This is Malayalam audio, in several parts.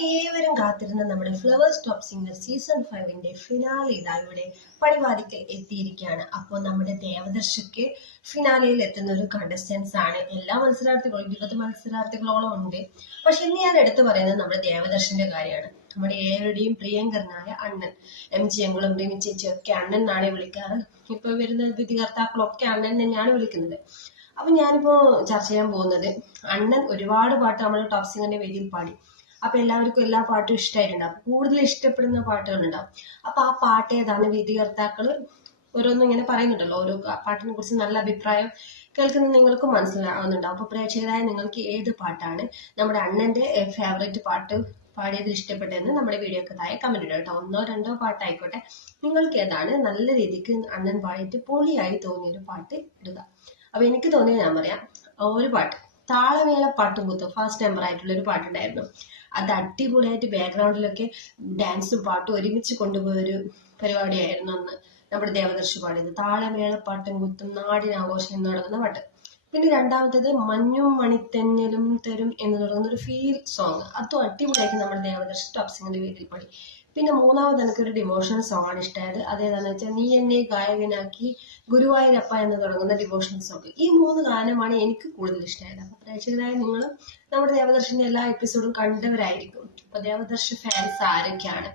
ഏവരും കാത്തിരുന്ന നമ്മുടെ ഫ്ലവേഴ്സ് ടോപ്പ് സിംഗർ സീസൺ ഫൈവിന്റെ ഫിനാലെ ഇതാ ഇവിടെ പടിവാതിക്കൽ എത്തിയിരിക്കുകയാണ്. അപ്പോൾ നമ്മുടെ ദേവദർശയ്ക്ക് ഫിനാലയിൽ എത്തുന്ന ഒരു കണ്ടസ്റ്റൻസ് ആണ്. എല്ലാ മത്സരാർത്ഥികളും ഇരുപത് മത്സരാർത്ഥികളോളം ഉണ്ട്. പക്ഷെ ഇന്ന് ഞാൻ എടുത്തു പറയുന്നത് നമ്മുടെ ദേവദർശന്റെ കാര്യമാണ്. നമ്മുടെ ഏവരുടെയും പ്രിയങ്കരനായ അണ്ണൻ എം ജി എങ്ങളും റിമി ചേച്ചിയൊക്കെ അണ്ണൻ എന്നാണ് വിളിക്കാറ്. ഇപ്പൊ വരുന്ന വിധികർത്താക്കളൊക്കെ അണ്ണൻ തന്നെയാണ് വിളിക്കുന്നത്. അപ്പൊ ഞാനിപ്പോ ചർച്ച ചെയ്യാൻ പോകുന്നത് അണ്ണൻ ഒരുപാട് പാട്ട് നമ്മുടെ ടോപ്സിംഗിന്റെ വേദിയിൽ പാടി. അപ്പൊ എല്ലാവർക്കും എല്ലാ പാട്ടും ഇഷ്ടമായിട്ടുണ്ടാവും കൂടുതൽ ഇഷ്ടപ്പെടുന്ന പാട്ടുകൾ ഉണ്ടാവും അപ്പൊ ആ പാട്ട് ഏതാണ്? വിധികർത്താക്കൾ ഓരോന്നും ഇങ്ങനെ പറയുന്നുണ്ടല്ലോ. ഓരോ പാട്ടിനെ കുറിച്ച് നല്ല അഭിപ്രായം കേൾക്കുന്ന നിങ്ങൾക്ക് മനസ്സിലാവുന്നുണ്ടാവും. അപ്പൊ പ്രേക്ഷകരായ നിങ്ങൾക്ക് ഏത് പാട്ടാണ് നമ്മുടെ അണ്ണന്റെ ഫേവറേറ്റ് പാട്ട് പാടിയത് ഇഷ്ടപ്പെട്ടതെന്ന് നമ്മുടെ വീഡിയോക്ക് താഴെ കമന്റ് ഇടുക കേട്ടോ. ഒന്നോ രണ്ടോ പാട്ടായിക്കോട്ടെ. നിങ്ങൾക്ക് ഏതാണ് നല്ല രീതിക്ക് അണ്ണൻ പാടിയിട്ട് പൊളിയായി തോന്നിയ ഒരു പാട്ട് ഇടുക. അപ്പൊ എനിക്ക് തോന്നിയത് ഞാൻ പറയാം. ഒരു പാട്ട്. താളമേള പാട്ടും കുത്തും. ഫസ്റ്റ് നമ്പർ ആയിട്ടുള്ള ഒരു പാട്ടുണ്ടായിരുന്നു. അത് അടിപൊളിയായിട്ട് ബാക്ക്ഗ്രൗണ്ടിലൊക്കെ ഡാൻസും പാട്ടും ഒരുമിച്ച് കൊണ്ടുപോയ ഒരു പരിപാടിയായിരുന്നു അന്ന്. നമ്മുടെ ദേവദർശി പാടിയത്. താളമേള പാട്ടും കുത്തും നാടിനാഘോഷം എന്ന് നടക്കുന്ന പാട്ട്. പിന്നെ രണ്ടാമത്തേത് മഞ്ഞും മണിത്തന്നലും തരും എന്ന് തുടങ്ങുന്ന ഒരു ഫീൽ സോങ് അതും അടിപൊളിയായിട്ട് നമ്മുടെ ദേവദർശൻ ടോപ് സിംഗിന്റെ വീട്ടിൽ പാടി. പിന്നെ മൂന്നാമത് എനിക്ക് ഒരു ഡിവോഷണൽ സോങ് ആണ് ഇഷ്ടമായത് അതേതാന്ന് വെച്ചാൽ നീ എന്നെ ഗായകനാക്കി ഗുരുവായൂരപ്പ എന്ന് തുടങ്ങുന്ന ഡിവോഷണൽ സോങ് ഈ മൂന്ന് ഗാനമാണ് എനിക്ക് കൂടുതൽ ഇഷ്ടമായത് അപ്പൊ പ്രേക്ഷകരായ നിങ്ങൾ നമ്മുടെ ദേവദർശന്റെ എല്ലാ എപ്പിസോഡും കണ്ടവരായിരിക്കും. അപ്പൊ ദേവദർശി ഫാൻസ് ആരൊക്കെയാണ്?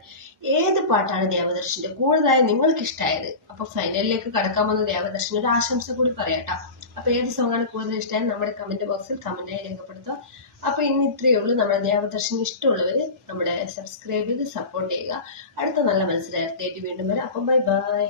ഏത് പാട്ടാണ് ദേവദർശന്റെ കൂടുതലായി നിങ്ങൾക്ക് ഇഷ്ടമായത് അപ്പൊ ഫൈനലിലേക്ക് കടക്കാൻ കടക്കാമെന്ന് ദേവദർശന് ഒരു ആശംസ കൂടി പറയാട്ടോ. അപ്പൊ ഏത് സോങ് ആണ് കൂടുതൽ ഇഷ്ടമായത് നമ്മുടെ കമന്റ് ബോക്സിൽ കമന്റായി രേഖപ്പെടുത്തുക അപ്പൊ ഇന്ന് ഇത്രയേ ഉള്ളൂ. നമ്മുടെ ദേവദർശൻ ഇഷ്ടമുള്ളവര് നമ്മുടെ സബ്സ്ക്രൈബ് ചെയ്ത് സപ്പോർട്ട് ചെയ്യുക. അടുത്ത നല്ല മനസ്സിലായി വീണ്ടും വരാം. അപ്പം ബൈ ബൈ